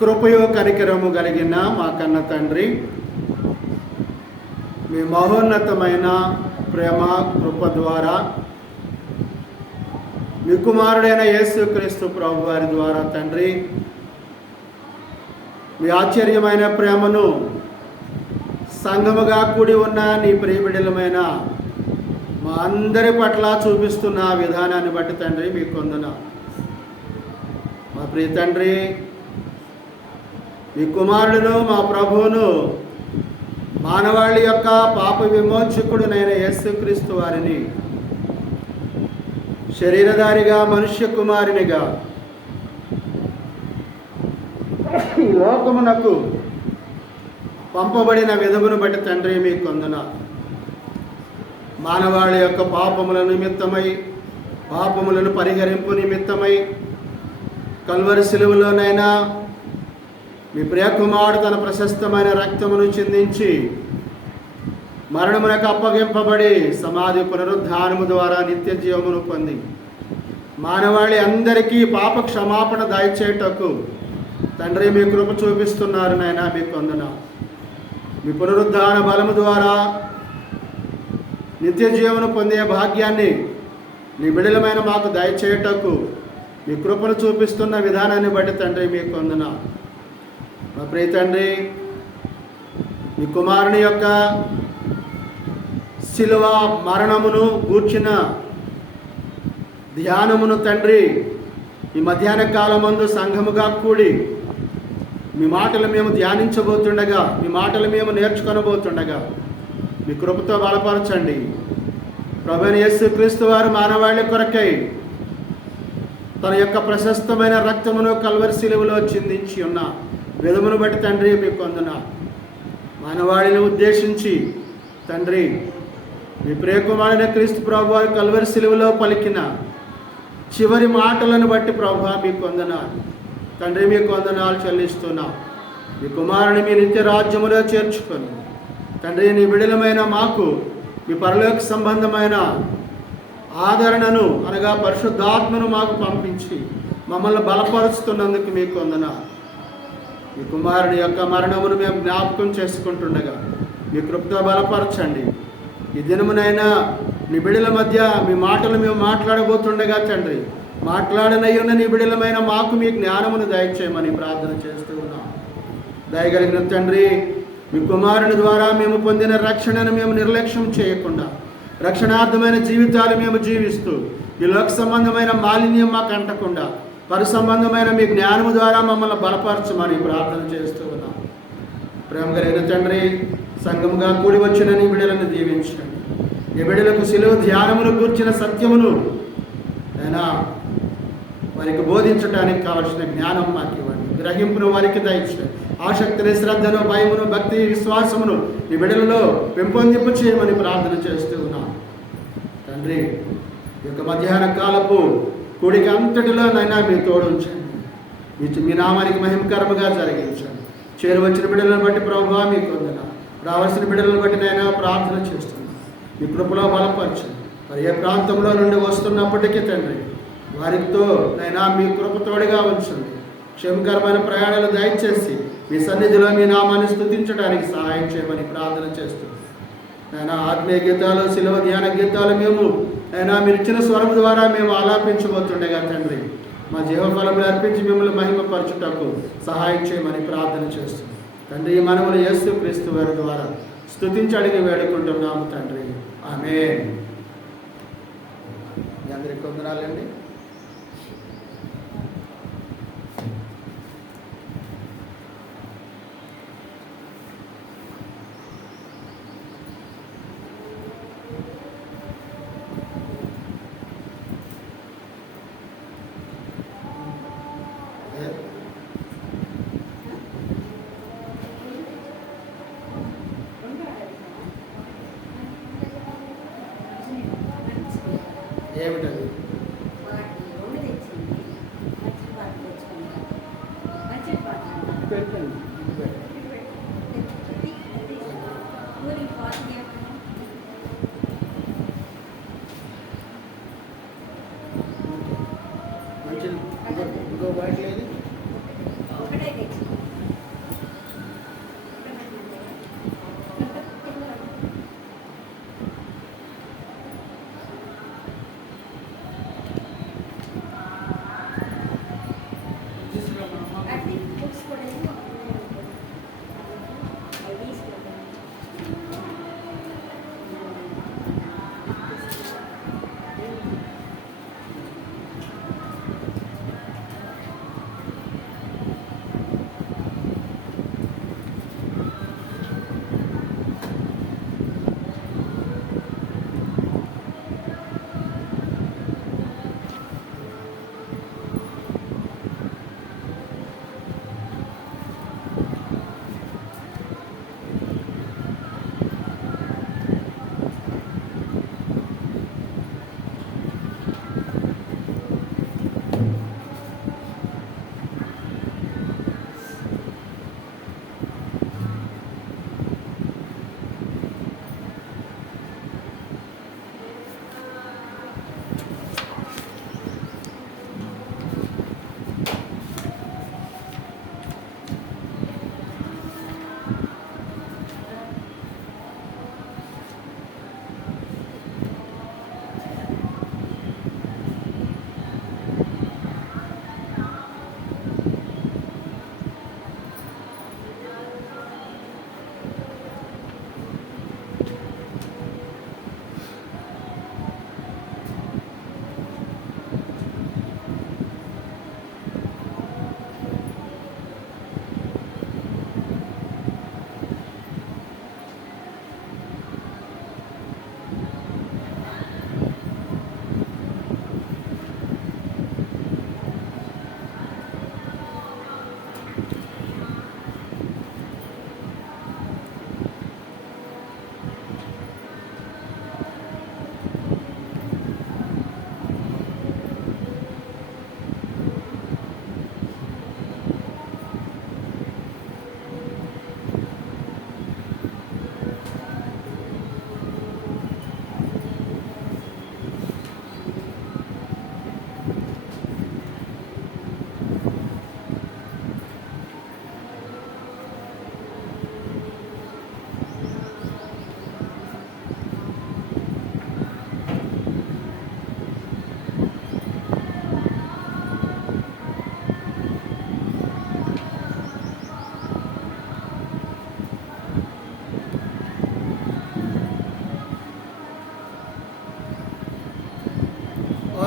కృపయో కనికరము కలిగిన మా కన్న తండ్రి, మీ మహోన్నతమైన ప్రేమ కృప ద్వారా మీ కుమారుడైన యేసుక్రీస్తు ప్రభు వారి ద్వారా తండ్రి, మీ ఆశ్చర్యమైన ప్రేమను సంఘముగా కూడి ఉన్న నీ ప్రియబిడ్డలమైన మా అందరి పట్ల చూపిస్తున్న విధానాన్ని బట్టి తండ్రి మీకు వందనాలు. మా ప్రియ తండ్రి, మీ కుమారుడును మా ప్రభువును మానవాళి యొక్క పాప విమోచకుడునైన యేసుక్రీస్తు వారిని శరీరధారిగా మనుష్య కుమారునిగా ఈ లోకమునకు పంపబడిన విధమును బట్టి తండ్రి మీకు వందనాలు. మానవాళి యొక్క పాపముల నిమిత్తమై, పాపములను పరిహరింపు నిమిత్తమై కల్వరి శిలువలోనైనా మీ ప్రియకుమారుడు తన ప్రశస్తమైన రక్తమును చిందించి మరణమునకు అప్పగింపబడి సమాధి పునరుద్ధానము ద్వారా నిత్య జీవమును పొంది మానవాళి అందరికీ పాప క్షమాపణ దయచేయుటకు తండ్రి మీ కృప చూపిస్తున్నారు నాయనా, మీకు వందనాలు. మీ పునరుద్ధాన బలము ద్వారా నిత్య జీవను పొందే భాగ్యాన్ని నీ బిడలమైన మాకు దయచేయుటకు మీ కృపను చూపిస్తున్న విధానాన్ని బట్టి తండ్రి మీకు వందనాలు. మా ప్రియ తండ్రి, మీ కుమారుని యొక్క శిలువ మరణమును గూర్చిన ధ్యానమును తండ్రి ఈ మధ్యాహ్న కాలమందు సంఘముగా కూడి మీ మాటలు మేము ధ్యానించబోతుండగా, మీ మాటలు మేము నేర్చుకొనబోతుండగా మీ కృపతో బలపరచండి. ప్రభువైన యేసుక్రీస్తు వారు మానవాళి కొరకై తన యొక్క ప్రశస్తమైన రక్తమును కల్వరి శిలువలో చిందించి ఉన్న విధమును బట్టి తండ్రి మీకు వందనాలు. మానవాళిని ఉద్దేశించి తండ్రి మీ ప్రియకుమారుడైన క్రీస్తు ప్రభు వారు కల్వరి శిలువలో పలికిన చివరి మాటలను బట్టి ప్రభు మీకు వందనాలు తండ్రి, మీకు వందనాలు చెల్లిస్తున్నాం. మీ కుమారుని మీ నిత్య రాజ్యములో చేర్చుకొని తండ్రి నీ బిడలమైన మాకు మీ పరలోక సంబంధమైన ఆదరణను అనగా పరిశుద్ధాత్మను మాకు పంపించి మమ్మల్ని బలపరుస్తున్నందుకు మీకు వందనాలు. మీ కుమారుని యొక్క మరణమును మేము జ్ఞాపకం చేసుకుంటుండగా మీ కృపతో బలపరచండి. ఈ దినమునైనా నీ బిడల మధ్య మీ మాటలు మేము మాట్లాడబోతుండగా తండ్రి, మాట్లాడనయ్యున్న నీ బిడలమైన మాకు మీ జ్ఞానమును దయచేయమని ప్రార్థన చేస్తూ ఉన్నాం. దయగలిగిన తండ్రి, మీ కుమారుని ద్వారా మేము పొందిన రక్షణను మేము నిర్లక్ష్యం చేయకుండా రక్షణార్థమైన జీవితాలు మేము జీవిస్తూ ఈ లోక సంబంధమైన మాలిన్యం మాకు అంటకుండా పరు సంబంధమైన మీ జ్ఞానము ద్వారా మమ్మల్ని బలపరచమని ప్రార్థన చేస్తూ ఉన్నాం. ప్రేమ కలిగిన తండ్రి, సంఘముగా కూడి వచ్చిన నీ బిడ్డలను దీవించండి. నీ బిడ్డలకు శిలువ ధ్యానమును కూర్చిన సత్యమును అయినా వారికి బోధించడానికి కావలసిన జ్ఞానం మాకు ఇవ్వండి. గ్రహింపును వారికి దయచేయండి. ఆసక్తిని, శ్రద్ధను, భయమును, భక్తి, విశ్వాసమును నీ బిడ్డలలో పెంపొందింపు చేయమని ప్రార్థన చేస్తూ ఉన్నాం. తండ్రి, ఈ యొక్క మధ్యాహ్న కాలపు కూడిక అంతటిలోనైనా మీ తోడుంచండి. మీ నామానికి మహిమకరముగా జరిగించండి. చేరువచ్చిన బిడ్డలను బట్టి ప్రభువా మీకు వందనాలు. రావాల్సిన బిడ్డలను బట్టి నైనా ప్రార్థన చేస్తున్నాను. మీ కృపలో బలపరచండి. మరి ఏ ప్రాంతంలో నుండి వస్తున్నప్పటికీ తండ్రి, వారితో నైనా మీ కృపతోడిగా ఉంచండి. క్షేమకరమైన ప్రయాణాలు దయచేసి మీ సన్నిధిలో మీ నామాన్ని స్తుతించడానికి సహాయం చేయమని ప్రార్థన చేస్తున్నాను. అయినా ఆత్మీయ గీతాలు, శిలువ ధ్యాన గీతాలు మేము అయినా మీరు ఇచ్చిన స్వరం ద్వారా మేము ఆలాపించబోతుండగా తండ్రి, మా జీవఫలములు అర్పించి మిమ్మల్ని మహిమపరచుటకు సహాయం చేయమని ప్రార్థన చేస్తున్నాం. తండ్రి, ఈ మనములు యేసుక్రీస్తు వారి ద్వారా స్తుతించి అడిగి వేడుకుంటున్నాము తండ్రి. ఆమేన్. మీ అందరికీ వందనాలండి. ఏమిటది? మంచిది. ఇంకో బాటిల్ ఏది?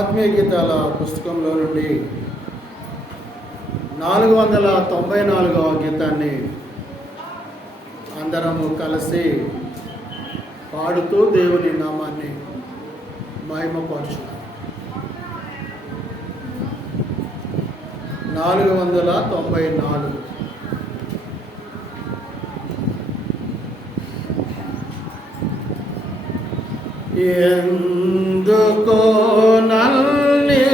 ఆత్మీయ గీతాల పుస్తకంలో నుండి 494వ గీతాన్ని అందరము కలిసి పాడుతూ దేవుని నామాన్ని మహిమపరచుదాం. 494. ఎందుకో నన్నింతగా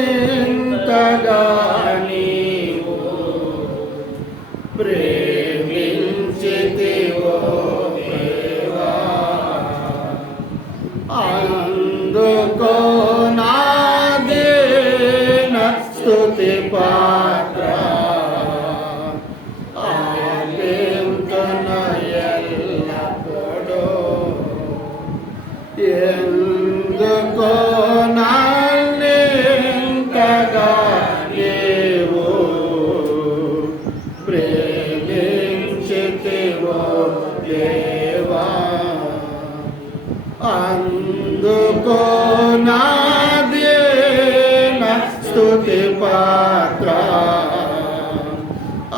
నీవు ప్రేమించితివో దేవా, అందుకో నా దీన స్తుతి పాత్ర, ఆలకింతును ఎల్లప్పుడూ. ఎందుకో నన్నింతగా నీవు ప్రేమించితివో దేవా, అందుకో నా దీన స్తుతి పాత్ర,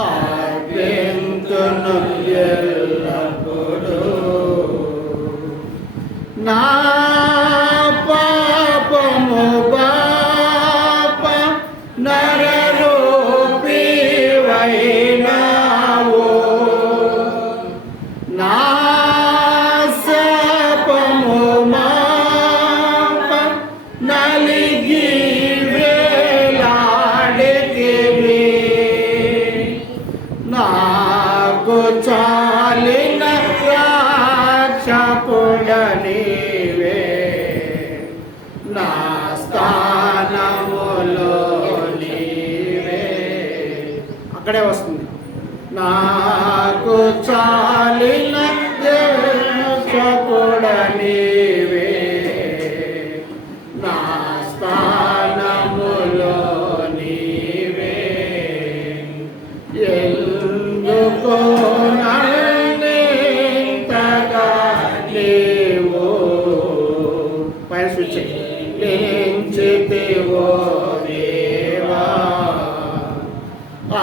ఆలకింతును ఎల్లప్పుడూ. నా పాపము బాప నరరూపివైనావు, నా శాపము మాప నలిగి వేలాడితివి, నాకు చాలిన రక్షకుడ నీవే, నా స్థానములో నీవే. అక్కడే వస్తుంది. నాకు చాలిన రక్షకుడ నీవే, నా స్థానములో నీవే. ఎందుకో నన్నింతగా నీవు పైన స్విచ్ ప్రేమించితివో దేవా,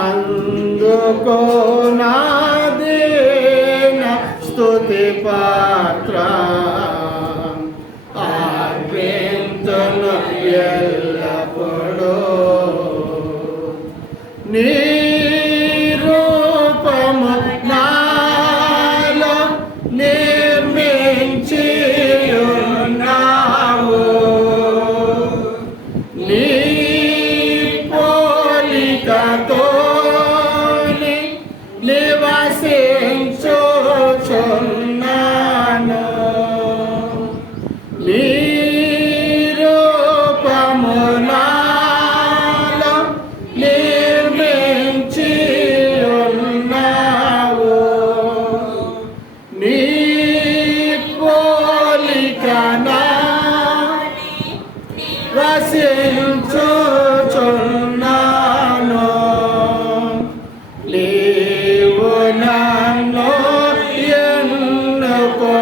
అందుకో నా దీన స్తుతి పాత్ర, ఆలకింతును ఎల్లప్పుడూ. నీ రూపము నాలో నిర్మించి ఉన్నావు, నీ పోలికతోని నివసించుచున్నాను, నీ రూపము నాలో నిర్మించి ఉన్నావు, నీ పోలికనా వసించుచున్నాను. నీవు నన్ను ఎన్నుకొంటివి,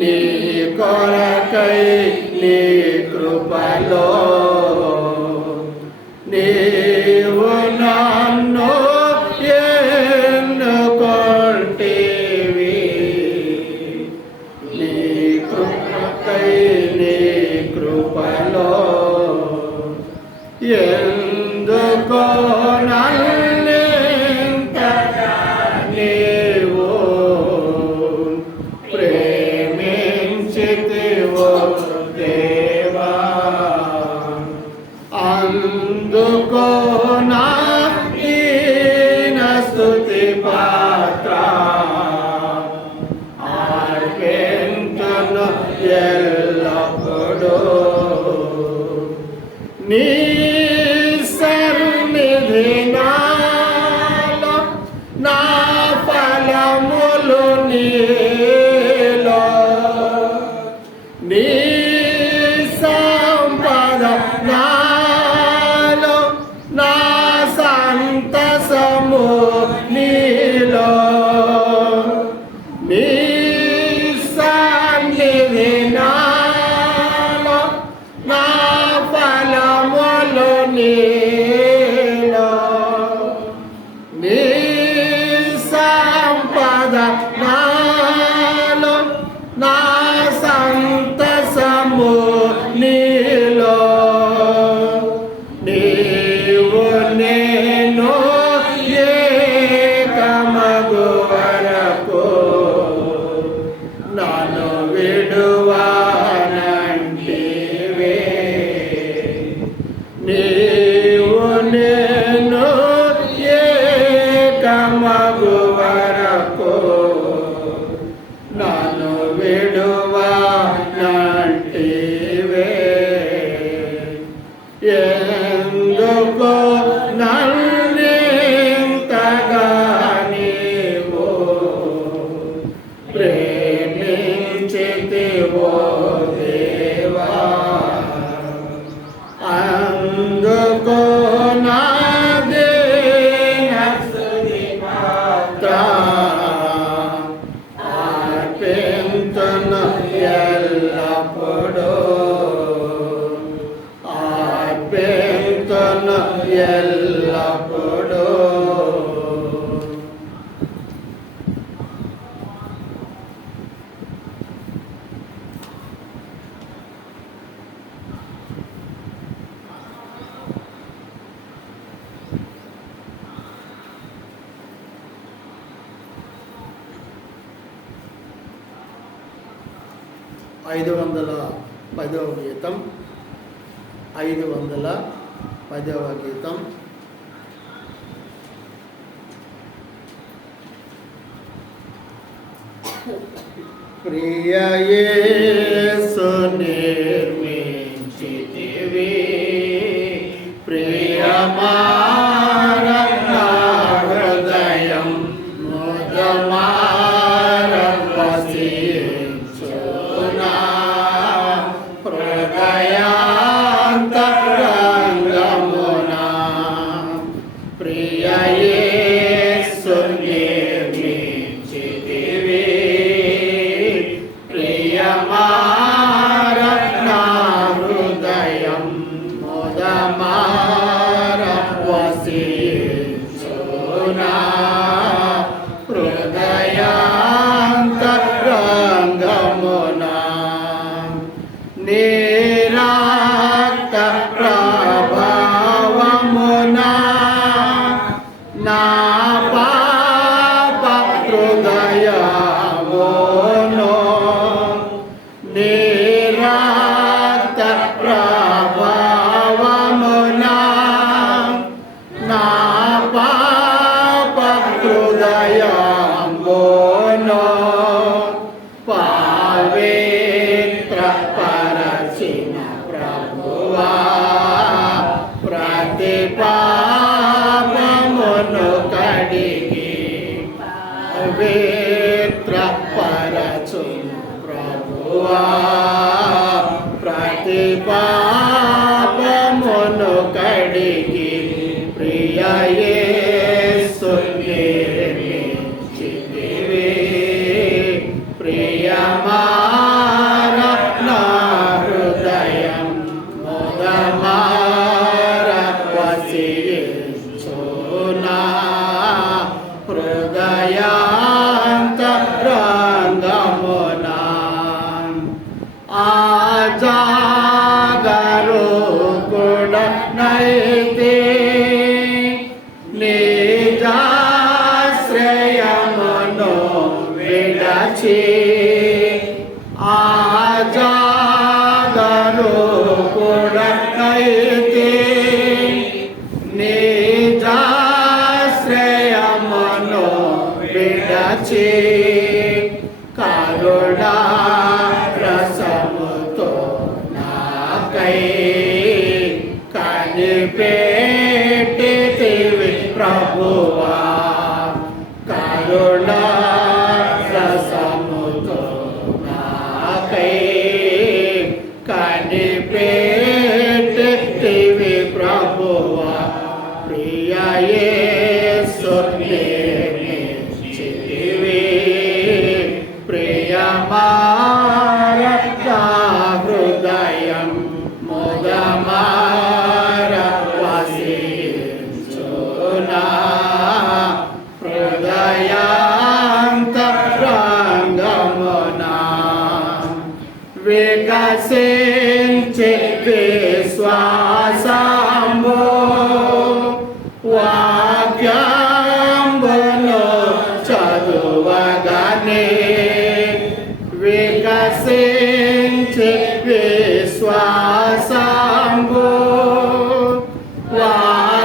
నీ కొరకై నీ కృపలో. నీవు నన్ను ఎన్నుకొంటివి, నీ కృపకై నీ కృపలో. ఎందుకో నన్నింతగా నీవు ప్రేమించితివో దేవా, అందుకో నా దీన స్తుతి పాత్ర, ఆలకింతును ఎల్లప్పుడూ. నీ సన్నిధి నాలో నా ఫలములు నీలో, నీ సంపద నాలో నా నేను ఏకమగు వరకు నన్ను విడువనంటివే. ఎందుకో నన్నింతగా నీవు ప్రేమించితివో దేవా. అందుకో నా దీనస్తుతి మాత్ర అర్పింతును ఎల్లప్పుడూ, అర్పింతును ఎల్లప్పుడూ. ఐదు వందల 10వ గీతం, 510వ గీతం. ప్రియ యేసు నిర్మించితివి ప్రియమార నా హృదయం ముదమార వసించునా హృదయాంతరంగమునా. ప్రియ యేసు నిర్మించితివి ప్రియమార నా హృదయం ముదమార వసించునా హృదయాంతరంగమునా. నిరాక్త ప్రభావమునా నా పాప హృదయమును నిరాక్త ప్రభావమునా నా పాప హృదయమును పవిత్ర పరచిన ప్రభువా ప్రతి పాపమును కడిగి పవిత్ర పరచున ప్రభువా ప్రతి పాపమును కడిగి. ప్రియ యేసు నిర్మించితివి ప్రియమార నా హృదయం ముదమార వసించునా హృదయాంతరంగమునా. ఆజాగరూకుడనైతే నిజాశ్రయమును విడచి ఆజాగరూకుడనైతే నిజాశ్రయమును విడచి కరుణా రసముతో నాకై కనిపెట్టితివి ప్రభువా. కరుణా రసముతో నాకై కనిపెట్టితివి ప్రభువా. ప్రియ యేసు నిర్మించితివి ప్రియమార నా హృదయం ముదమార వసించునా హృదయాంతరంగమునా. వికసించి విశ్వాసము వాక్యంబును చదువగానే వికసించి విశ్వాసము వాక్యంబును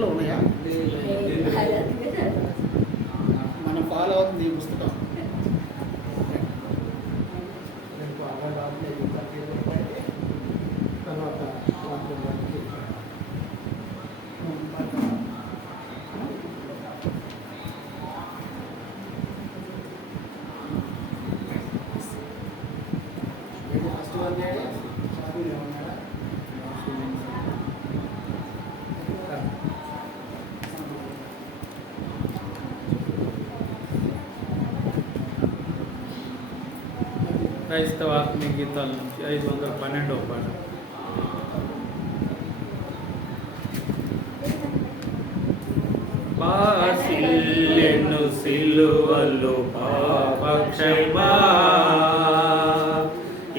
ఇంట్లో ఉన్నాయా? మనం ఫాలో అవుతుంది ఈ పుస్తకం. తర్వాత క్రైస్తవ ఆత్మీయ గీతాల నుంచి 512వ పాట. బాసిల్లెను సిలువలో పాపక్షమా,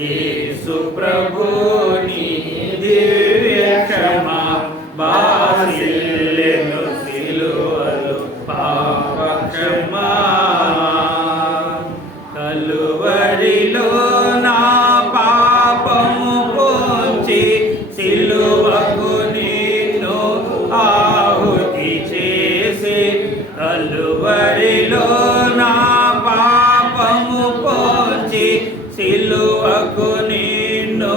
యేసు ప్రభుని దివ్య క్షమా. బాసిల్లెను సిలువలో పాపక్షమా, కలువరిలో నా పాపము పోంచి సిలువకు నిన్ను ఆహుతి చేసి, కలువరిలో నా పాపము పోంచి సిలువకు నిన్ను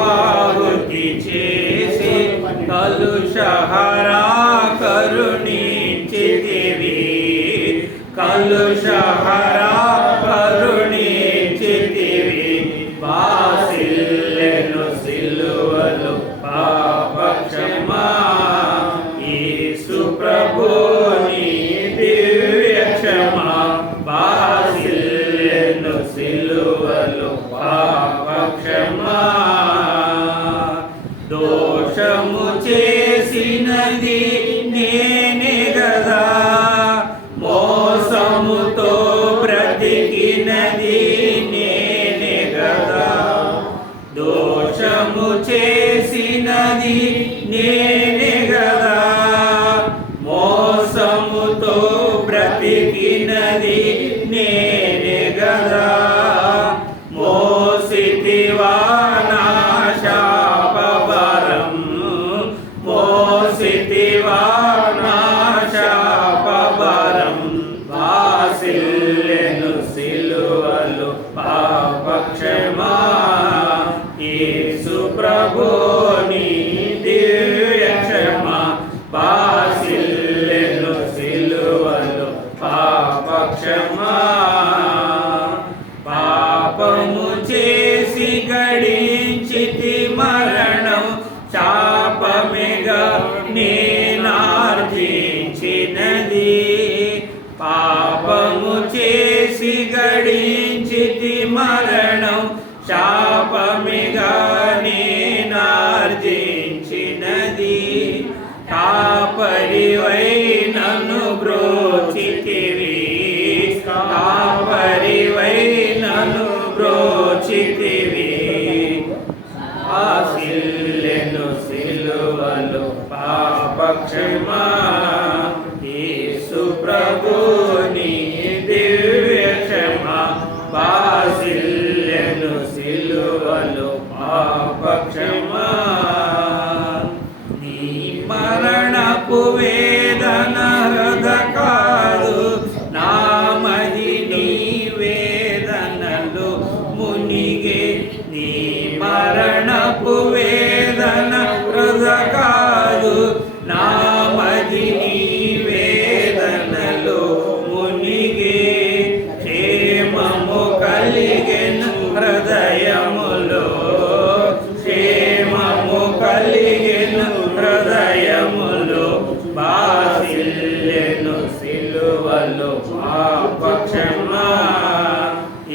ఆహుతి చేసి, కలుషహరా కరుణించితివి, కలుషహరా కరుణించితివి. బాసిల్లెను సిలువలో పాపక్షమా, యేసు ప్రభుని దివ్య క్షమా. బాసిల్లెను సిలువలో పాపక్షమా, దోషము చేసినది నేనే గదా, మోసముతో బ్రతికినది నేనే గదా, దోషము చేసినది నేనే గదా, మోసముతో బ్రతికినది నేనే గదా. మోసితివా నా శాపభారం, మోసితివా నా శాపభారం. బాసిల్లెను సిలువలో పాపక్షమా, యేసు ప్రభుని దివ్య క్షమా. బాసిల్లెను సిలువలో పాపక్షమా, పాపము చేసి గడించితి మరణం, శాపమేగా నేనార్జించినది. పాపము చేసి గడించితి మరణం, శాపమేగా నేనార్జించినది. కాపరివై నన్ను బ్రోచితివి, కాపరివై నన్ను బ్రోచితివి. బాసిల్లెను సిలువలో పాపక్షమా, యేసు ప్రభుని దివ్య క్షమా. బాసిల్లెను సిలువలో పాపక్షమా, నీ మరణపు వేదన హృద కాదు, నామది నీ వేదనలు మునిగే. నీ మరణపు వేదన హృద కాదు, నామది నీ వేదనలు మునిగే. క్షేమము కలిగెను హృదయములో, క్షేమము కలిగెను హృదయములో. బాసిల్లెను సిలువలో పాపక్షమా,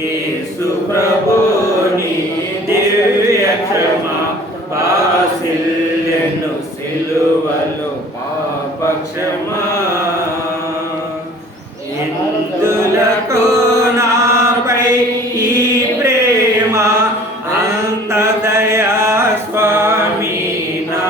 యేసు ప్రభుని దివ్య క్షమా. బాసిల్లెను సిలువలో పాపక్షమా. ఎందులకు నాపై ఈ ప్రేమ, అంత దయా స్వామి నా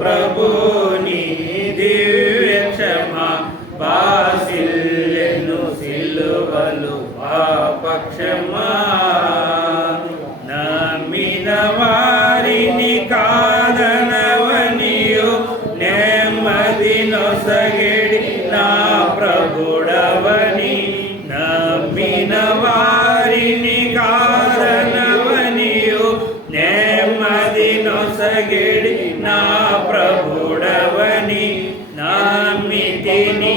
ప్రభుని దివ్య క్షమా బాసిల్లెను సిలువలు పాపక్షమా నమ్మిన వారిని కాదనవనియు నెమ్మది నొసగిడి నా ప్రభుడవని నమ్మిన వారిని కాదనవనియు నెమ్మది నొసగిడి నా ప్రభుడవని నమ్మితి నీ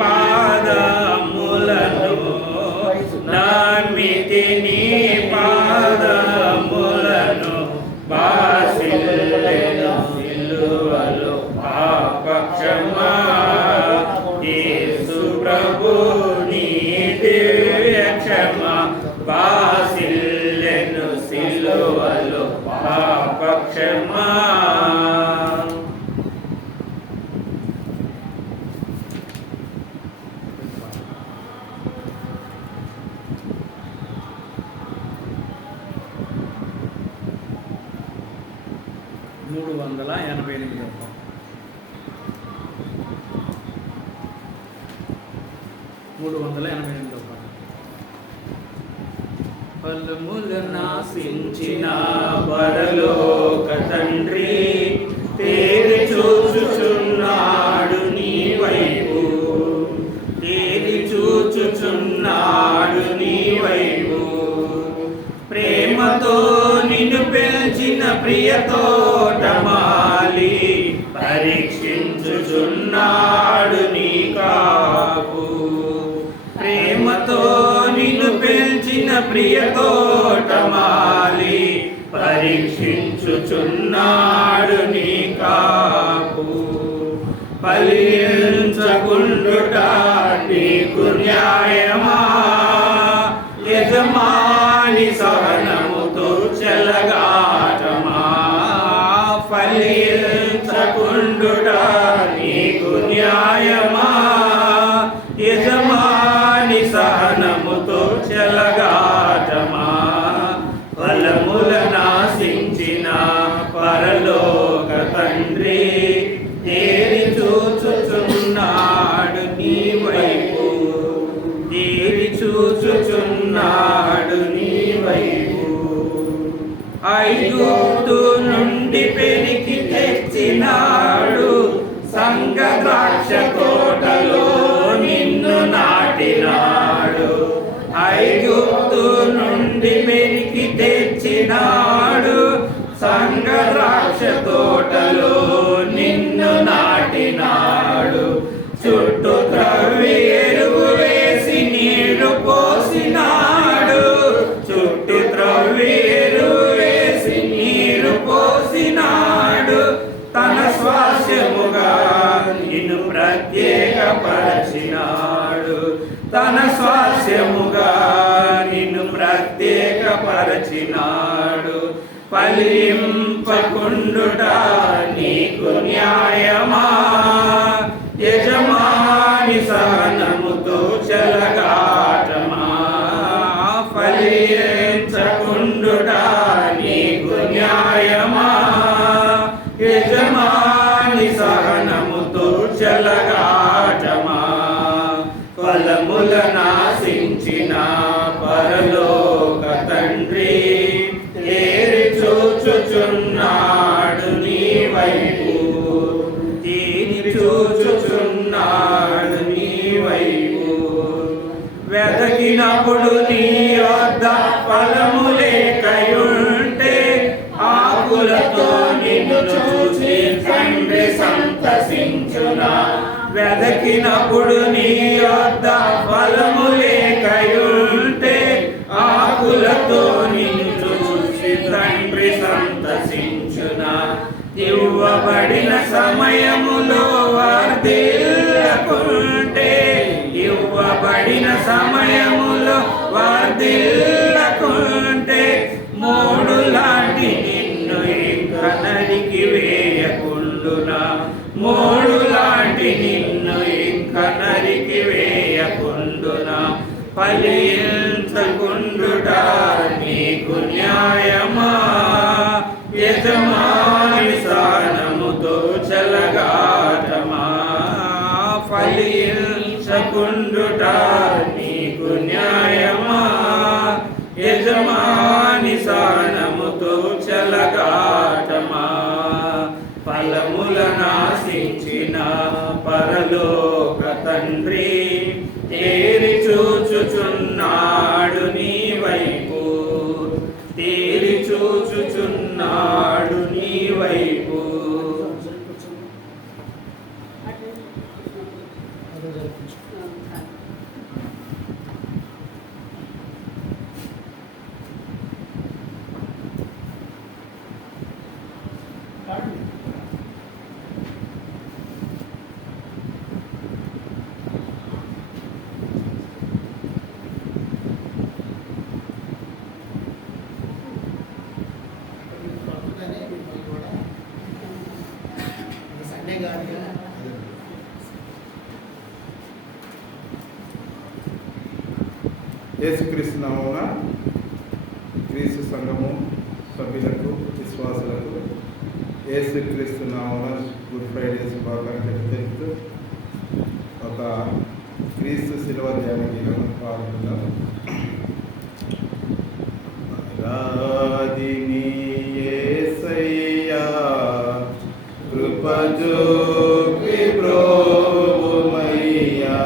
పాదములను నమ్మితి నీ పాదములను బాసిల్లెను సిలువలు పాపక్షమా యేసు ప్రభుని దివ్య క్షమా బాసిల్లెను సిలువలు పాపక్షమా ఫలములు నాశించిన పరలోక తండ్రి తేరి చూచుచున్నాడు నీ వైపు తేరి చూచుచున్నాడు నీ వైపు ప్రేమతో నిన్ను పెంచిన ప్రియ తోటమాలి పరీక్షించుచున్నాడు నీ కాపు ప్రేమతో నిన్ను పెంచిన ప్రియ తోటమాలి పరీక్షించుచున్నాడు నీ కాపు ఫలించకుండుట నీకు న్యాయమా యజమాని సహనముతో చెలగాటమా ఫలించకుండుట నీకు న్యాయమా యజమాని సహనముతో చెలగాటమా ఫలముల నాశించిన పరలోక తండ్రి తేరి చూచుచున్నాడు నీ వైపు తేరి చూచుచున్నాడు నీ వైపు ఐగుప్తు నుండి పెరికి తెచ్చినాడు సంగ ద్రాక్ష తోటలో నిన్ను నాటినాడు ఐగుప్తు నుండి పెరికి తెచ్చినాడు సంగ ద్రాక్ష తోటలో నిన్ను నాటినాడు చుట్టూ త్రవ్వి ఎరువు వేసి నీళ్లు పోసినాడు చుట్టూ త్రవ్వి ఎరువు వేసి నీళ్లు పోసినాడు తన స్వాస్యముగా నిన్ను ప్రత్యేకపరచినాడు తన స్వాస్యముగా నిన్ను ప్రత్యేకపరచినాడు ఫలింపకుండుట నీకు న్యాయమా యజమాని సహనముతో చెలగాటమా ఫలించకుండుట నీకు న్యాయమా యజమాని సహనముతో చెలగాటమా ఫలముల నాశించిన పరలోక తండ్రి తేరి చూచుచున్నాడు నీ వైపు తేరి చూచుచున్నాడు నీ వైపు వెదకినప్పుడు నీ యొద్ద ఫలము లేకయుంటే ఆకులతో నిన్ను చూసి తండ్రి సంతసించునా వెదకినప్పుడు నీ యొద్ద ఫలము లేకయుంటే ఆకులతో నిన్ను చూసి తండ్రి సంతసించునా ఇవ్వబడిన సమయములో వర్ధిల్లకుంటే ఇవ్వబడిన సమయములో వర్ధిల్లకుంటే మోడు లాంటి నిన్ను ఇంక నరికి వేయకుండునా మోడు లాంటి నిన్ను ఇంక నరికి వేయకుండునా ఫలించకుండుట నీకు న్యాయమా యజమాని సహనముతో ఫలములనాశించిన పరలోక తండ్రి తేరి చూచుచున్నాడు నీ వైపు, తేరి చూచుచున్నాడు నీ వైపు. యేసుక్రీస్తు నామమున క్రీస్తు సంఘము సభ్యులకు విశ్వాసులకు యేసుక్రీస్తు నామమున గుడ్ ఫ్రైడే శుభాకాంక్షలు తెలుపుతూ ఒక క్రీస్తు శిలువ ధ్యానం పాల్గొందాం. రాదిని యేసయ్యా కృప చూపి బ్రోవుమయ్యా,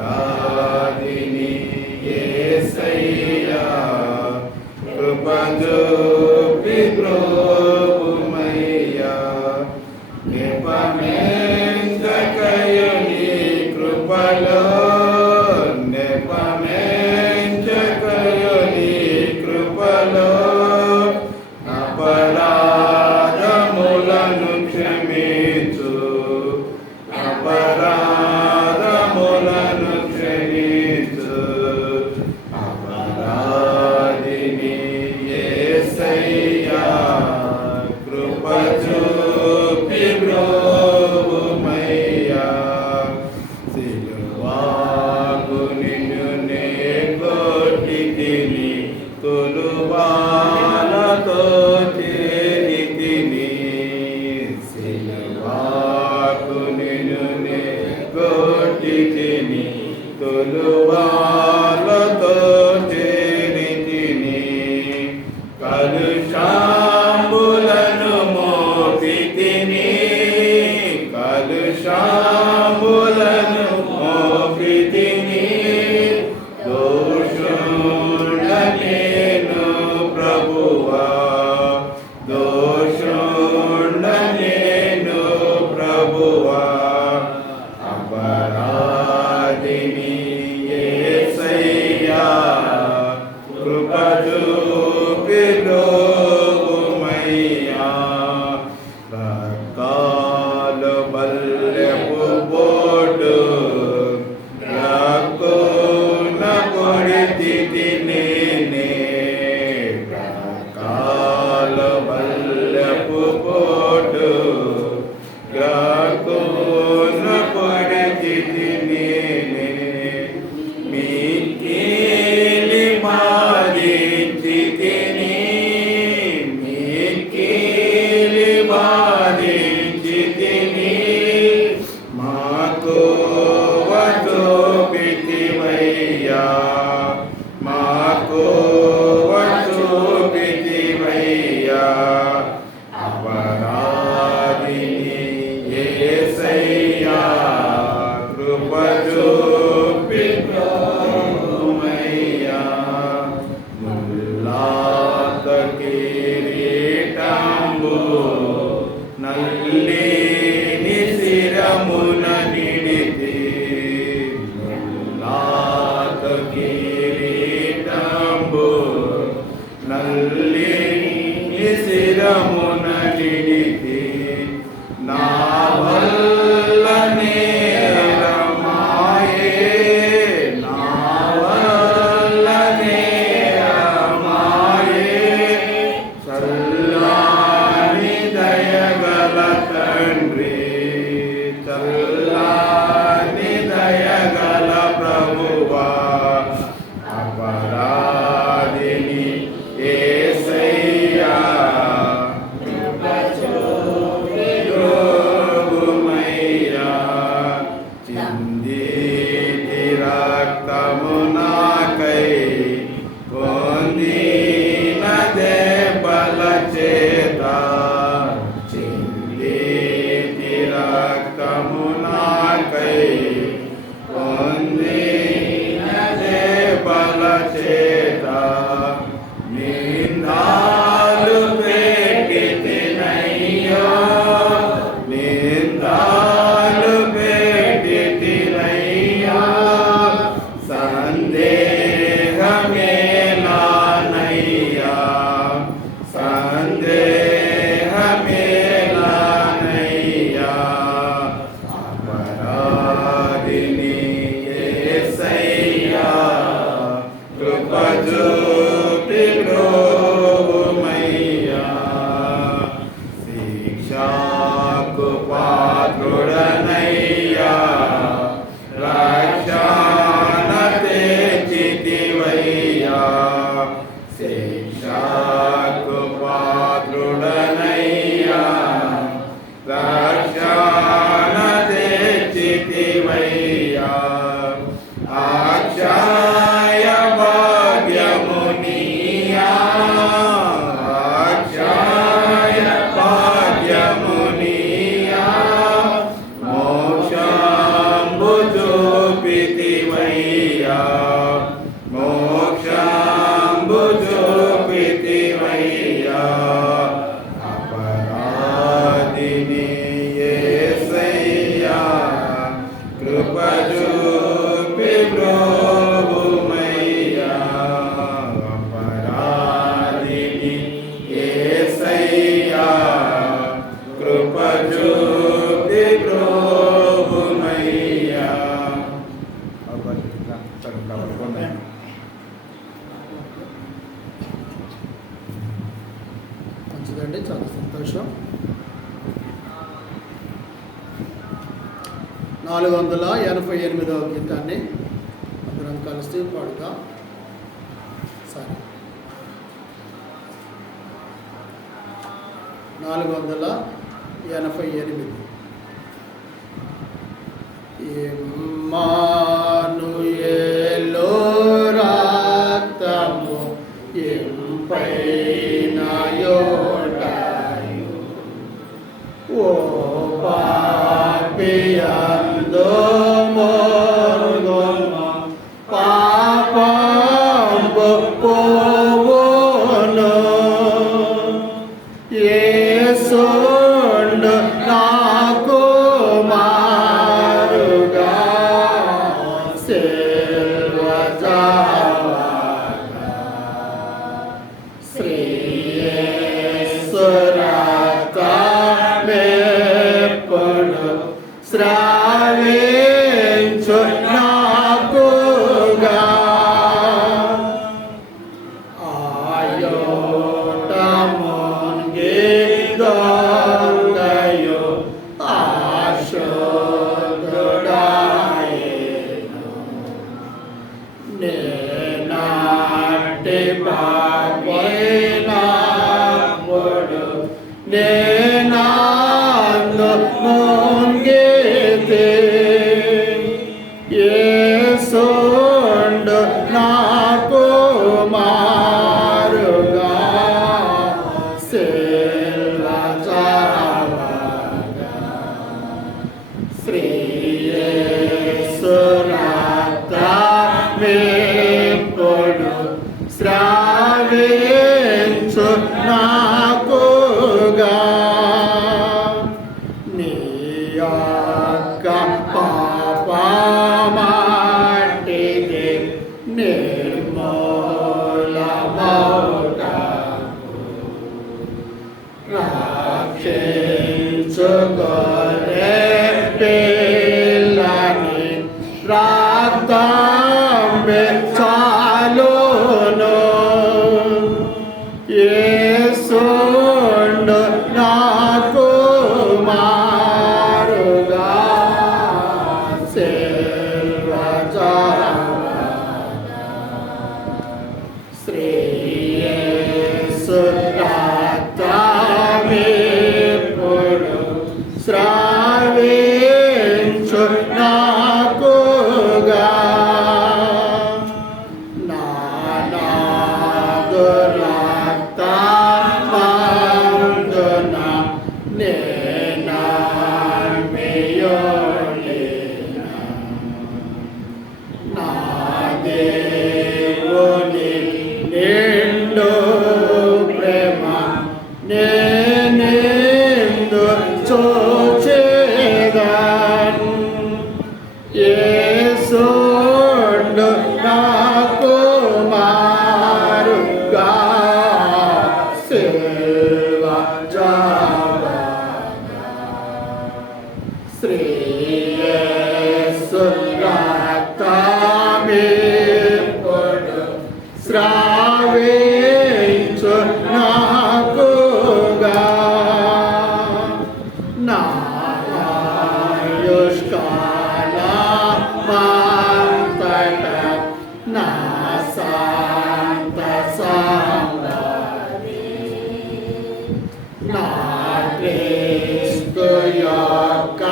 రాదిని యేసయ్యా కృప చూపి బ్రోవుమయ్యా, నెపమెంచకయు నీ కృపలో, నెపమెంచకయు నీ కృపలో అపరాధములను క్షమించు, అపరాధములను క్షమించు. అపరాధిని యేసయ్యా కృప చూపి బ్రోవుమయ్యా, సిలువాకు నిన్ను నే కొట్టితిని, తొలుబాలతో చేరితిని, సిలువాకు నిన్ను నే కొట్టితిని, తొలుబాలతో చేరితిని, కలుషాంబులను మోపితిని, కలుషాంబులను మోపితిని, దోషుండనేను ప్రభువా, దోషుండనేను ప్రభువా, అపరాధిని 488వ గీతాన్ని అందరం కలిసి పాడుతాం. సరే, 488. ఇమ్మానుయేలు రక్తము ఇంపైన యోటయు, ఓ పాపియందు మోర్గము పాపంబు పోవును, యేసుండు నాకు మారుగా సిల్వ జావగా, శ్రీ యేసు రక్తమెప్పుడు స్రవించు నాకుగా, దొంగయు ఆశోదుడాయెను, నేనాటి పాపైనప్పుడు నేనందు ముంగితే, యేసుండు నాకు మారుగా సిల్వ జావగా, శ్రీ యేసు రక్తమెప్పుడు స్రవించు నాకుగా, నీ యొక్క పాపమంటిది నిర్మూలమౌటకు, రక్షించు గొర్రె పిల్లని రక్తమే చాలును, యేసుండు నాకు మారుగా సిల్వ జావగా, శ్రీ యేసు రక్తమెప్పుడు స్రవించు నాకుగా, నానాదు రక్తమందున నేనమ్మియుండిన, నా దేవుని నిండు ప్రేమ నేనెందు చూచెదన్, యేసుండు నాకు మారుగా సిల్వ జావగా, శ్రీ యేసు రక్తమెప్పుడు స్రవించు నాకుగా, నా ఆయుష్కాలమంతట నా శాంత సంపది, నా క్రీస్తు యొక్క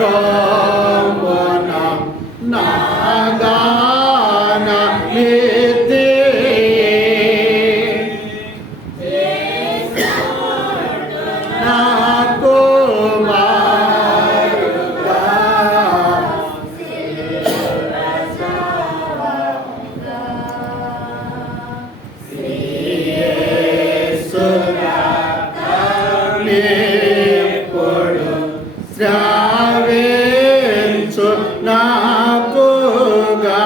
రోమున నా గాన నాకు మారుగా శ్రీ యేసు రక్తమెప్పుడు స్రవించు నాకుగా,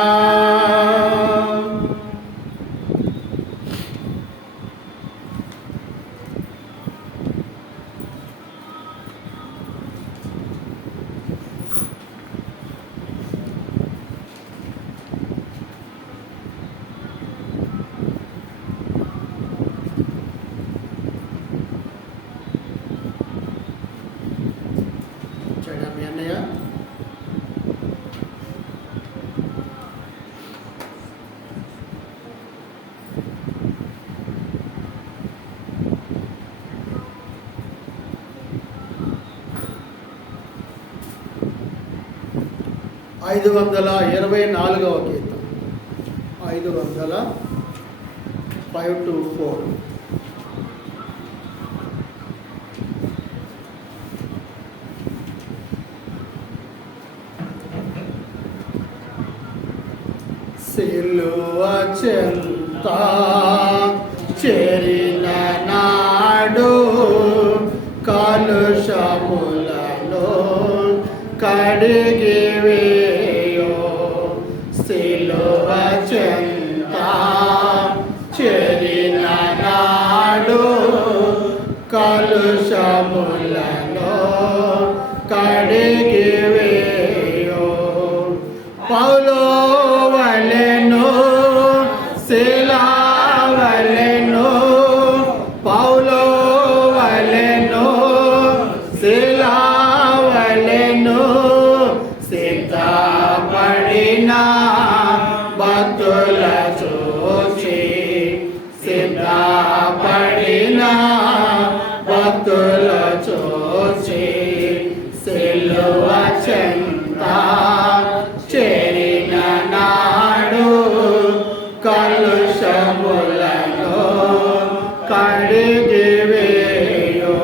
524వ కీర్తన 500 సిలువ చెంత చేరిన నాడు కలుషములను కడిగి వేయో సిలువ చెంత చేరిన నాడు కలుషములను కడిగి వేయో పౌలో వలెను శిలావలెను పౌలో వలెను శిలావలెను సిద్ధపడిన భక్తుల చూచి సిద్ధపడిన భక్తుల చూచి సిలువ చెంత చేరిన నాడు కలుషములను కడిగి వేయో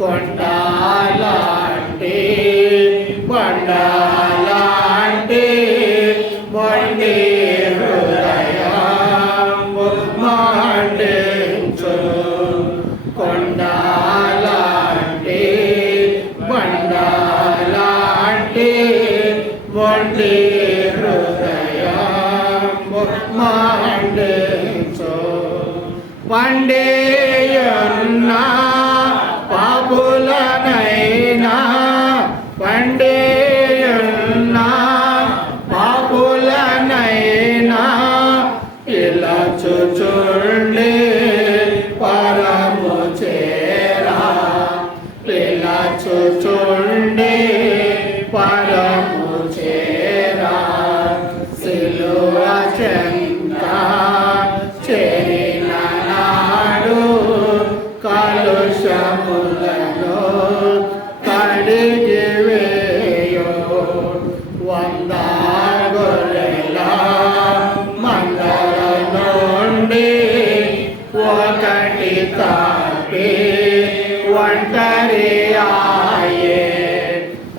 కొండలాంటి బండలాంటి బండి హృదయము మండించు కొండలాంటి బండలాంటి బండి హృదయము మండించు పండేయున్న పాపులనైనా పండేయున్న పాపులనైనా ఇలా చూచుండి పరము చేరా ఇలా చూచుండి పరము చేరా సిలువ చెంత చేరిన నాడు కలుషములను కడిగి వేయో 100 గొర్రెల మందల నుండి ఒకటి తప్పి ఒంటరి ఆయే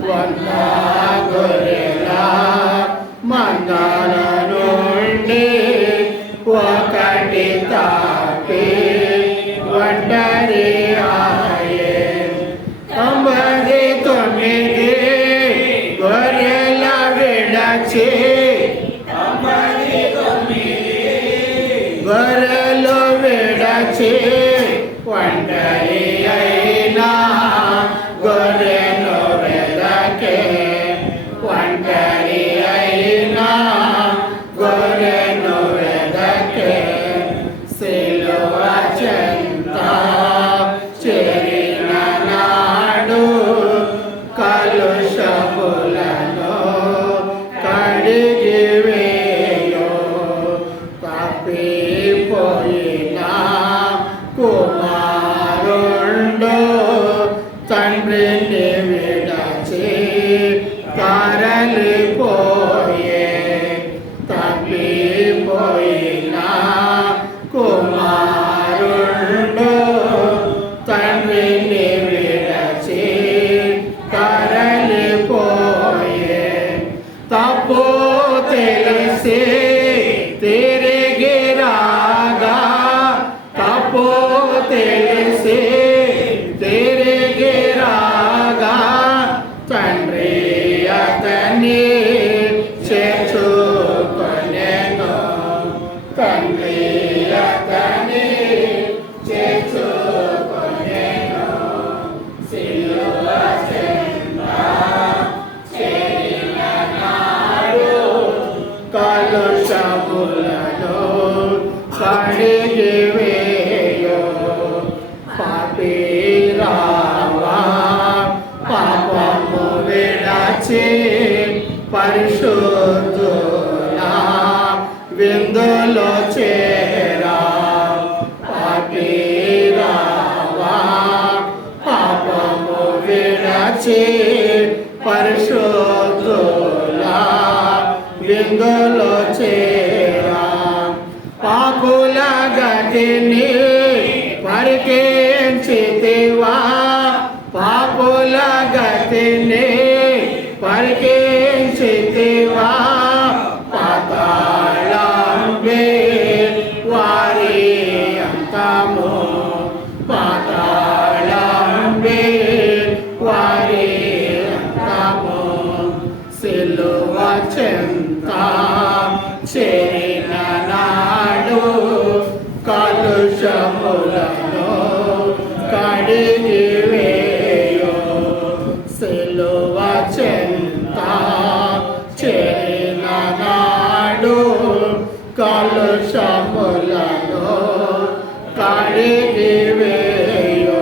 100 గొర్రెల మందల నుండి ఒకటి తప్పి ఒంటరి ఆయే 99 గొర్రెల విడచి గొర్రెలు విడచి ఒంటరి అయినా గొర్రెను వెదకే ఒంటరి అయినా గొర్రెను వెదకే సిలువ చెంత చేరిన నాడు కలుషములను కడిగి వేయో తప్పిపోయిన కుమారుండు తండ్రిని విడచి తరలిపోయే తప్పిపోయిన కుమారుండు తండ్రిని విడచి తరలిపోయే తప్పు తెలిసి తిరిగి రాగా తప్పు తెలిసి తిరిగి రాగా తండ్రి అతని చేర్చుకొనెను తండ్రి అతని చేర్చుకొనెను సిలువ చెంత చేరిన నాడు కలుషములను కడిగి వేయో పాపిరావా పాపము విడచి పరిశుద్ధుల విందులో చేరా పాపిరావా పాపము విడచి పరిశుద్ధుల ఇందులో చేరా పాపుల గతిని పరికించితివా పాపుల గతిని పరికించితివా పాతాళంబే వారి అంతము పాతాళంబే వారి అంతము సిలువ చెంత చేరిన నాడు కలుషములను కడిగి వేయు సిలువ చెంత చేరిన నాడు కలుషములను కడిగి వేయు.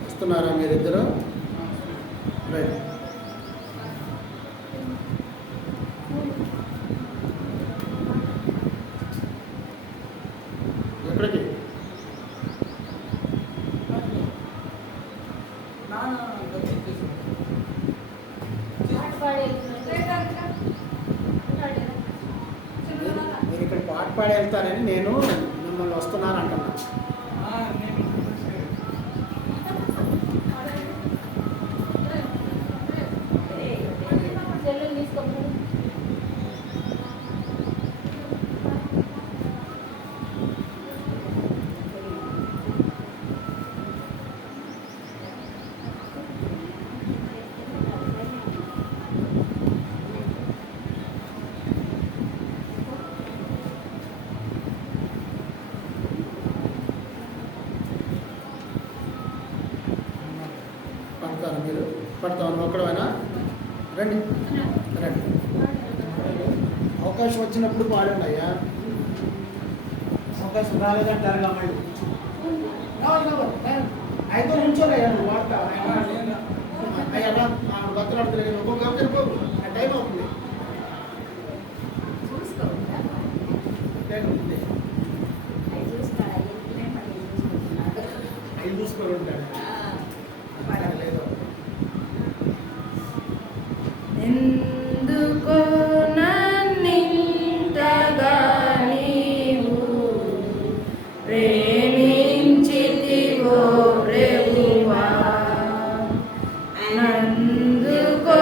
వస్తున్నారా మీరిద్దరు? రైట్. ఎక్కడికి? మీరు ఇక్కడ పాట పాడి వెళ్తారని నేను మిమ్మల్ని వస్తున్నాను అంటున్నాను. పడతాను, మీరు పడతాను ఒక్కడమైనా రండి రండి. అవకాశం వచ్చినప్పుడు పాడండి అయ్యా. అవకాశం రాలేదంటారుగా మళ్ళీ అయితే నుంచోనయ్యా నువ్వు వాడతా అయ్యా బతలాడుతుంది ఒక్కొక్క వెళ్ళిపోకు టైం అవుతుంది. అవి చూసుకొని ఉంటాడు లేదు. ఎందుకో నన్నింతగా నీవు ప్రేమించితివో ప్రభువా, నందుకో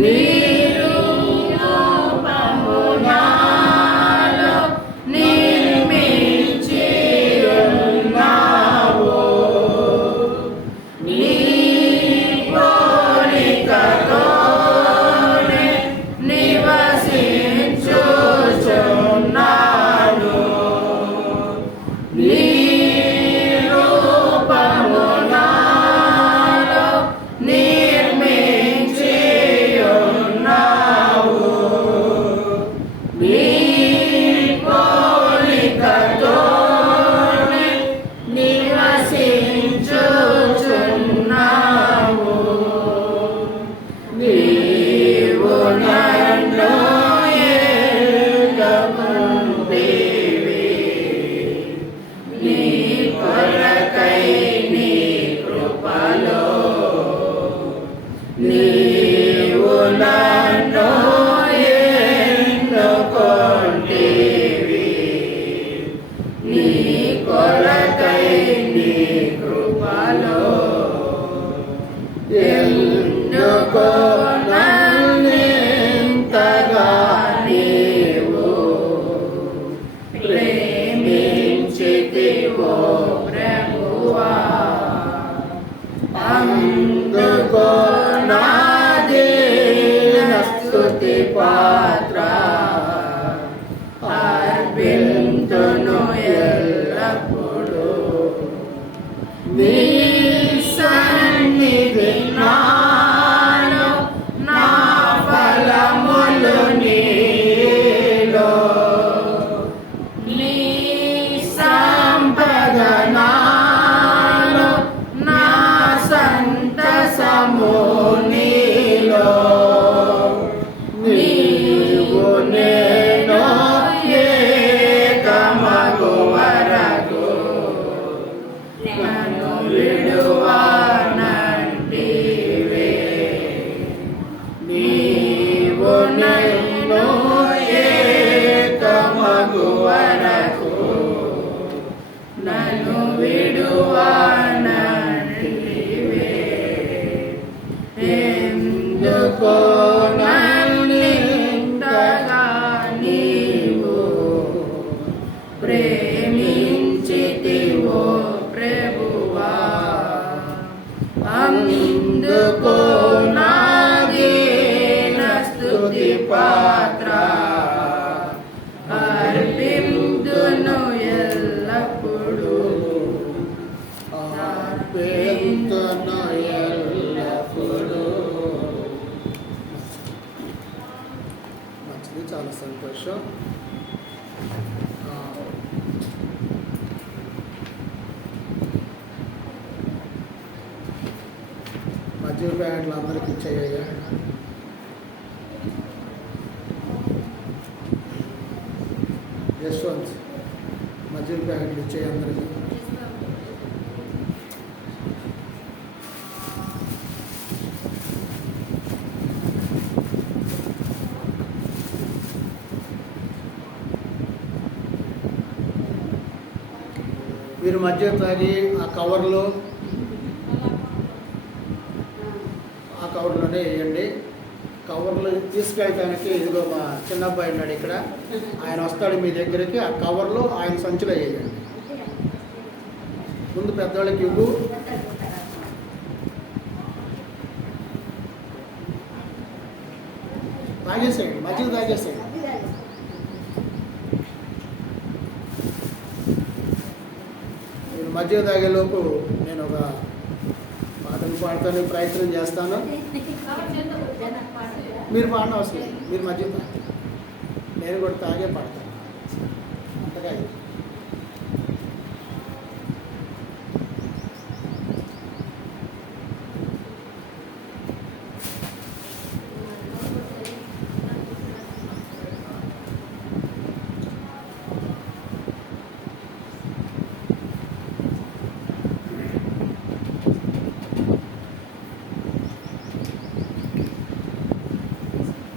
నీ రూపము నాలో నిర్మించి ఉన్నావు. నీ పోలికతోనే నివసించుచున్నాను. నీ రూపము నాలో నిర్మించి ఉన్నావు. నీ పోలికతోనే నివసించుచున్నావు. నీవు నన్ను ఎన్నుకుంటివి. నీ కొరకై నీ కృపలో నీవు నన్ను ఎన్నుకుంటివి. నీ కొరకై నీ కృపలో ఎందుకో నన్నింతగా నీవు ప్రేమించితివో ప్రభువా. అందుకో నా దీన స్తుతి పాత్ర అర్పింతును ఎల్లప్పుడూ. నీ సన్నిధి నాలో నా ఫలములు నీలో. నీ సంపద నాలో నా సంతసము నీలో. నీవు నేను ఏకమగు వరకు నన్ను విడువనంటివే. నీవు నన్ను ఏకమగు వరకు నన్ను విడువనంటివే. ఎందుకో నన్నింతగా నీవు ప్రేమించితివో ప్రభువా. అందుకో నా దీన స్తుతి పాత్ర అర్పింతును ఎల్లప్పుడూ. అర్పింతును ఎల్లప్పుడూ. మంచిది, చాలా సంతోషం. మధ్య ప్యాంట్లు అందరికి ఇచ్చేయ్యా. యశ్వంత్ మధ్య ప్యాంట్లు ఇచ్చేయి అందరికి. మీరు మధ్య తాగి ఆ కవర్లోనే వేయండి. కవర్లు తీసుకెళ్ళటానికి ఇదిగో మా చిన్న అబ్బాయి ఉన్నాడు ఇక్కడ, ఆయన వస్తాడు మీ దగ్గరికి. ఆ కవర్లో ఆయన సంచిలో వేయండి. ముందు పెద్దవాళ్ళకి ఇవ్వు. తాగేసేయండి, మధ్యలో తాగేసేయండి. నేను మధ్య తాగేలోపు నేను ఒక పాటలు పాడతానికి ప్రయత్నం చేస్తాను. మీరు పాడిన అవసరం లేదు, మీరు మధ్య తాగండి. నేను కూడా తాగే పాడతాను అంతగా.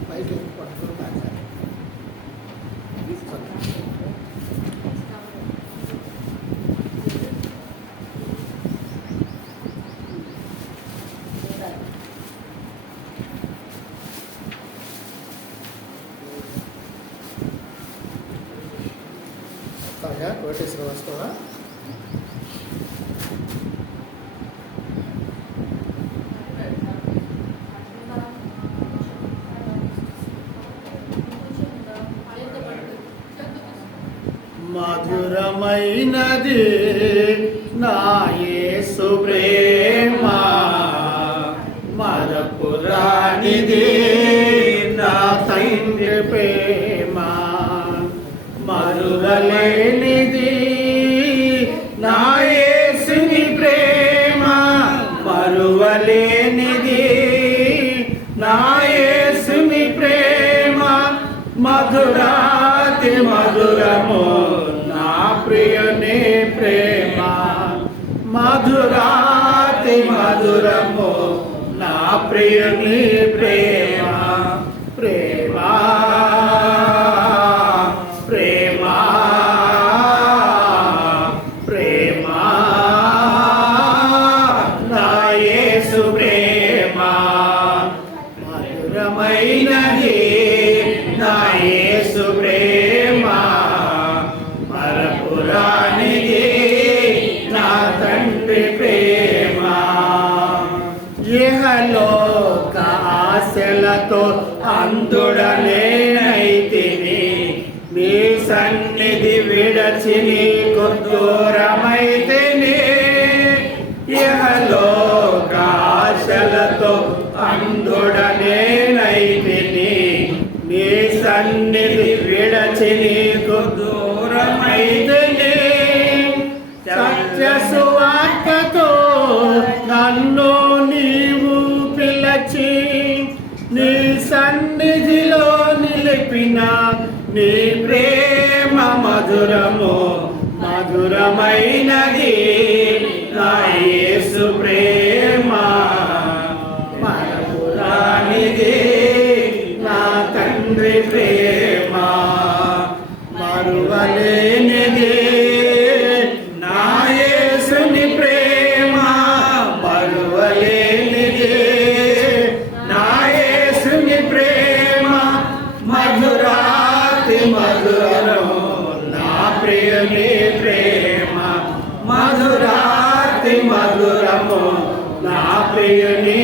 పైకి పట్టుకుని తాగాలి. వస్తావయ్యా, కోటేశ్వర వస్తావా? మధురమైనది నా యేసు ప్రేమ, మరపురానిది నా తండ్రి ప్రేమ, మరువలేనిది నా యేసుని ప్రేమ, మరువలేనిది నా యేసుని ప్రేమ, మధురాతి మధురము నా ప్రియని ప్రేమ, మధురాతి మధురము నా ప్రియని ప్రేమ, ప్రేమ ప్రేమ ప్రేమ నా యేసు ప్రేమ, మధురమైనది నా యేసు ప్రేమ, మరపురానిది నా తండ్రి ప్రేమ. ఇహలోక ఆశలతో అంధుడనేనైతిని, నీ సన్నిధి విడచి నీకు దూరమైతిని. ఇహలోక ఆశలతో అంధుడనేనైతిని, నీ సన్నిధి విడచి నీకు దూరమైతిని. సత్య సువార్తతో నన్ను నీవు పిలచి, నీ సన్నిధిలో నిలిపిన నీ ప్రేమ మధురము, మధురమైనది నా యేసు ప్రేమ, మరపురానిది నా తండ్రి ప్రేమ, మరువలేనిది నా యేసుని ప్రేమ, మరువలేనిది నా యేసుని ప్రేమ, మధురాతి మధురము నా ప్రియని ప్రేమ, మధురాతి మధురము నా ప్రియని